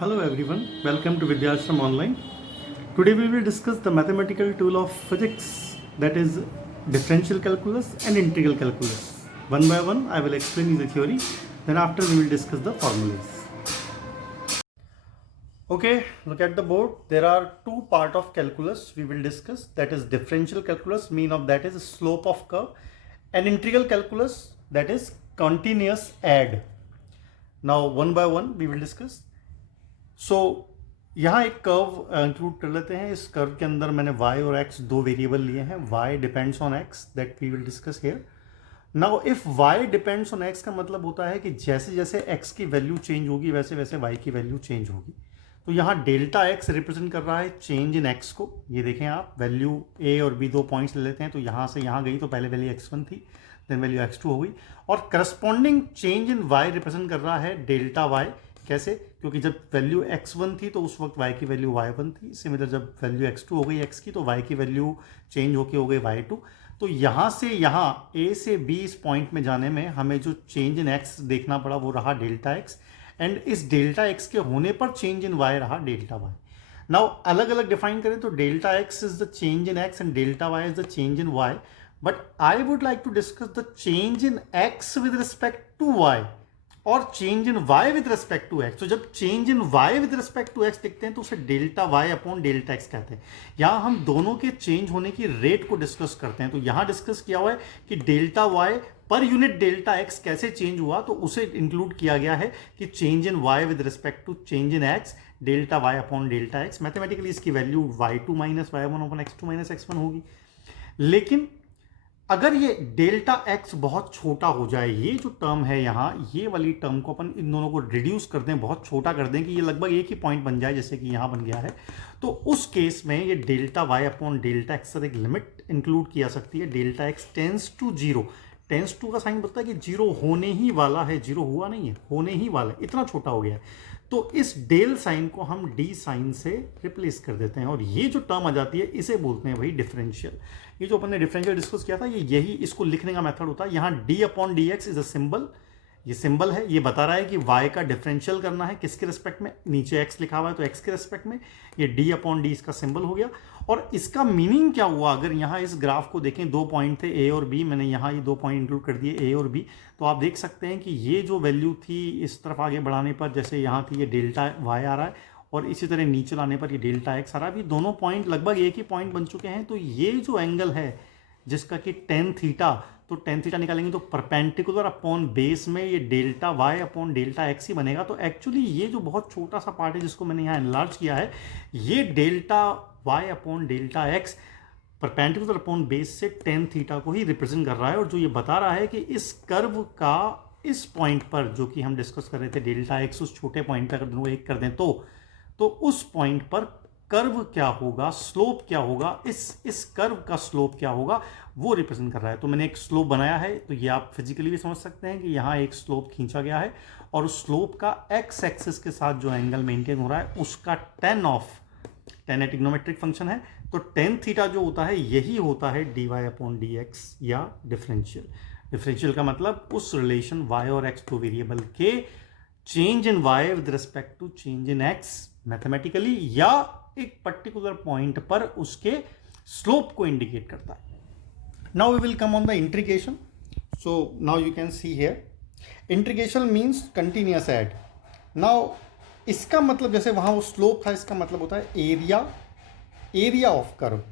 Hello everyone, welcome to Vidyashram Online. Today we will discuss the mathematical tool of physics, that is differential calculus and integral calculus. One by one I will explain you the theory, then after we will discuss the formulas. Okay, look at the board. There are two parts of calculus we will discuss, that is differential calculus, mean of that is slope of curve, and integral calculus, that is continuous add. Now one by one we will discuss. यहाँ एक curve include कर लेते हैं. इस curve के अंदर मैंने y और x दो वेरिएबल लिए हैं. y depends on x, that we will discuss here. Now if y depends on x का मतलब होता है कि जैसे जैसे x की वैल्यू चेंज होगी वैसे वैसे y की वैल्यू चेंज होगी. तो यहाँ डेल्टा x रिप्रेजेंट कर रहा है चेंज इन x को. ये देखें आप, वैल्यू a और b दो पॉइंट्स ले लेते हैं. तो यहाँ से यहाँ गई तो पहले वैल्यू x1 थी, देन वैल्यू x2 हो गई. और corresponding change in y represent कर रहा है डेल्टा y. कैसे? क्योंकि जब वैल्यू x1 थी तो उस वक्त y की वैल्यू y1 थी. सिमिलर जब वैल्यू x2 हो गई x की तो y की वैल्यू चेंज होके हो गई y2. तो यहाँ से यहाँ a से b इस पॉइंट में जाने में हमें जो चेंज इन x देखना पड़ा वो रहा डेल्टा x. एंड इस डेल्टा x के होने पर चेंज इन y रहा डेल्टा y. नाउ अलग अलग डिफाइन करें तो delta x is the change in x and delta y is the change in y. But I would like to discuss the change in x with respect to y और change in y with respect to x. तो जब change in y with respect to x देखते हैं तो उसे delta y upon delta x कहते हैं. यहां हम दोनों के चेंज होने की रेट को डिस्कस करते हैं. तो यहां डिस्कस किया हुआ है कि डेल्टा y पर यूनिट डेल्टा x कैसे चेंज हुआ, तो उसे इंक्लूड किया गया है कि change in y with respect to change in x delta y upon delta x. Mathematically इसकी value y2 minus y1 upon x2 minus x1 होगी. लेकिन अगर ये डेल्टा x बहुत छोटा हो जाए, ये जो टर्म है यहाँ, ये वाली टर्म को अपन इन दोनों को रिड्यूस कर दें, बहुत छोटा कर दें कि ये लगभग एक ही पॉइंट बन जाए जैसे कि यहाँ बन गया है, तो उस केस में ये delta y upon delta x से एक लिमिट इंक्लूड किया सकती है. Delta x tends to zero. Tends to का साइन बताता है कि जीरो होने ही वाला है, जीरो हुआ नहीं है, होने ही वाला है, इतना छोटा हो गया है. तो इस डेल साइन को हम डी साइन से रिप्लेस कर देते हैं और ये जो टर्म आ जाती है इसे बोलते हैं भाई डिफरेंशियल. ये जो अपन ने डिफरेंशियल डिस्कस किया था ये यही इसको लिखने का मेथड होता है. यहाँ D upon D x is a symbol. ये सिंबल है, ये बता रहा है कि y का डिफरेंशियल करना है किसके रिस्पेक्ट में. नीचे x लिखा हुआ है तो x के रिस्पेक्ट में. ये d अपॉन डी इसका सिंबल हो गया. और इसका मीनिंग क्या हुआ, अगर यहाँ इस ग्राफ को देखें, दो पॉइंट थे a और b, मैंने यहाँ ये दो पॉइंट इंक्लूड कर दिए a और b. तो आप देख सकते हैं कि ये जो वैल्यू थी इस तरफ आगे बढ़ाने पर जैसे यहाँ थी, ये डेल्टा y आ रहा है और इसी तरह नीचे लाने पर ये डेल्टा x आ रहा है. अभी दोनों पॉइंट लगभग एक ही पॉइंट बन चुके हैं. तो ये जो एंगल है जिसका कि टेन थीटा, तो टेन थीटा निकालेंगे तो परपेंडिकुलर अपॉन बेस में ये delta y upon delta x ही बनेगा. तो एक्चुअली ये जो बहुत छोटा सा पार्ट है जिसको मैंने यहाँ एनलार्ज किया है, ये delta y upon delta x perpendicular upon base से टेन थीटा को ही रिप्रेजेंट कर रहा है. और जो ये बता रहा है कि इस कर्व का इस पॉइंट पर जो कि हम डिस्कस कर रहे थे डेल्टा x उस छोटे पॉइंट पर अगर दोनों एक कर दें तो उस पॉइंट पर कर्व क्या होगा, स्लोप क्या होगा, इस कर्व का स्लोप क्या होगा वो रिप्रेजेंट कर रहा है. तो मैंने एक स्लोप बनाया है, तो ये आप फिजिकली भी समझ सकते हैं कि यहाँ एक स्लोप खींचा गया है और उस स्लोप का एक्स एक्सिस के साथ जो एंगल मेंटेन हो रहा है उसका टेन एक ट्रिग्नोमेट्रिक फंक्शन है. तो टेन थीटा जो होता है यही होता है D Y upon D X या डिफरेंशियल. डिफरेंशियल का मतलब उस रिलेशन y और x दो वेरिएबल के change in y with respect to change in x mathematically या एक पर्टिकुलर पॉइंट पर उसके स्लोप को इंडिकेट करता है. Now we will come on the integration. So now you can see here integration means continuous add. Now इसका मतलब जैसे वहां वो स्लोप था, इसका मतलब होता है एरिया ऑफ कर्व.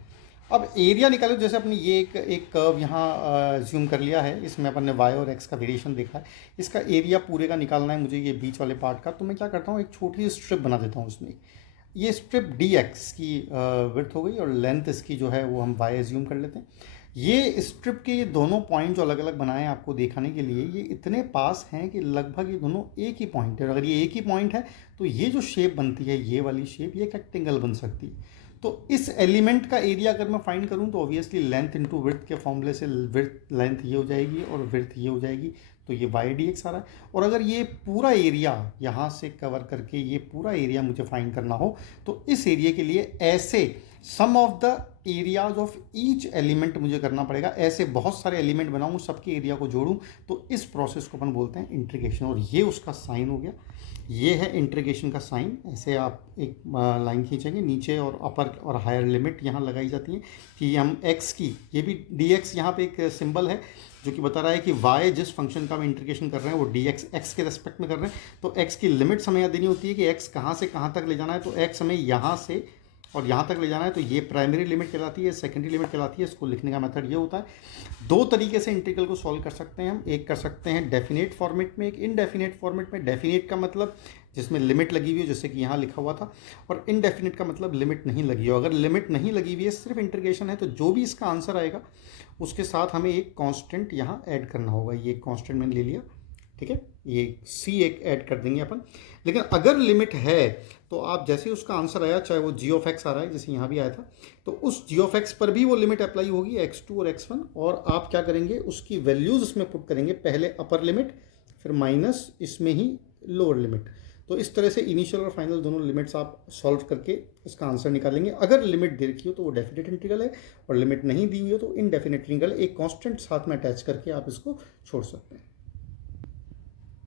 अब एरिया निकालो, जैसे अपने ये एक कर्व यहाँ ज्यूम कर लिया है, इसमें अपन ने y और x का वेरिएशन देखा है. इसका एरिया पूरे का निकालना है मुझे, ये बीच वाले पार्ट का. तो मैं क्या करता हूँ, एक छोटी सी स्ट्रिप बना देता हूँ उसमें. ये स्ट्रिप dx की विड्थ हो गई और लेंथ इसकी जो है वो हम y एज्यूम कर लेते हैं. ये स्ट्रिप के ये दोनों पॉइंट जो अलग अलग बनाए हैं आपको दिखाने के लिए, ये इतने पास हैं कि लगभग ये दोनों एक ही पॉइंट है. अगर ये एक ही पॉइंट है तो ये जो शेप बनती है, ये वाली शेप, ये रेक्टेंगल बन सकती है. तो इस एलिमेंट का एरिया अगर मैं फाइंड करूं तो ऑब्वियसली लेंथ इनटू विड्थ के फॉर्मूले से विड्थ लेंथ ये हो जाएगी और विड्थ ये हो जाएगी. तो ये वाई डी एक्स आ रहा है। और अगर ये पूरा एरिया यहाँ से कवर करके ये पूरा एरिया मुझे फाइंड करना हो तो इस एरिया के लिए ऐसे sum of the areas of each element मुझे करना पड़ेगा, ऐसे बहुत सारे एलिमेंट बनाऊँ, सबके एरिया को जोड़ूँ, तो इस प्रोसेस को अपन बोलते हैं इंटीग्रेशन। और ये उसका साइन हो गया, ये है इंटीग्रेशन का साइन। ऐसे आप एक लाइन खींचेंगे नीचे और अपर और हायर लिमिट यहाँ लगाई जाती है कि हम x की, ये भी dx यहाँ पे एक सिंबल है जो कि बता रहा है कि y जिस फंक्शन का हम इंटीग्रेशन कर रहे हैं वो dx x के रेस्पेक्ट में कर रहे हैं, तो x की लिमिट्स हमें यहाँ देनी होती है कि x कहाँ से कहाँ तक ले जाना है। तो x हमें यहाँ से और यहाँ तक ले जाना है, तो ये प्राइमरी लिमिट कहलाती है, सेकेंडरी लिमिट कहलाती है। इसको लिखने का मेथड ये होता है। दो तरीके से इंटीग्रल को सॉल्व कर सकते हैं हम। एक कर सकते हैं डेफिनेट फॉर्मेट में, एक इनडेफिनेट फॉर्मेट में। डेफिनेट का मतलब जिसमें लिमिट लगी हुई है, जैसे कि यहाँ लिखा हुआ था, और इनडेफिनेट का मतलब लिमिट नहीं लगी हो। अगर लिमिट नहीं लगी हुई है, सिर्फ इंटीग्रेशन है, तो जो भी इसका आंसर आएगा उसके साथ हमें एक कांस्टेंट यहाँ ऐड करना होगा। ये कांस्टेंट मैंने ले लिया, ठीक है, ये c एक ऐड कर देंगे अपन। लेकिन अगर लिमिट है तो आप जैसे उसका आंसर आया, चाहे वो g ऑफ x आ रहा है जैसे यहाँ भी आया था, तो उस g ऑफ x पर भी वो लिमिट अप्लाई होगी, x2 और x1। और आप क्या करेंगे, उसकी वैल्यूज उसमें पुट करेंगे, पहले अपर लिमिट फिर माइनस इसमें ही लोअर लिमिट। तो इस तरह से इनिशियल और फाइनल दोनों लिमिट्स आप सॉल्व करके इसका आंसर निकालेंगे। अगर लिमिट दे रखी हो तो वो डेफिनेट इंटीग्रल है, और लिमिट नहीं दी हुई हो तो इनडेफिनेट इंटीग्रल। एक कांस्टेंट साथ में अटैच करके आप इसको छोड़ सकते हैं।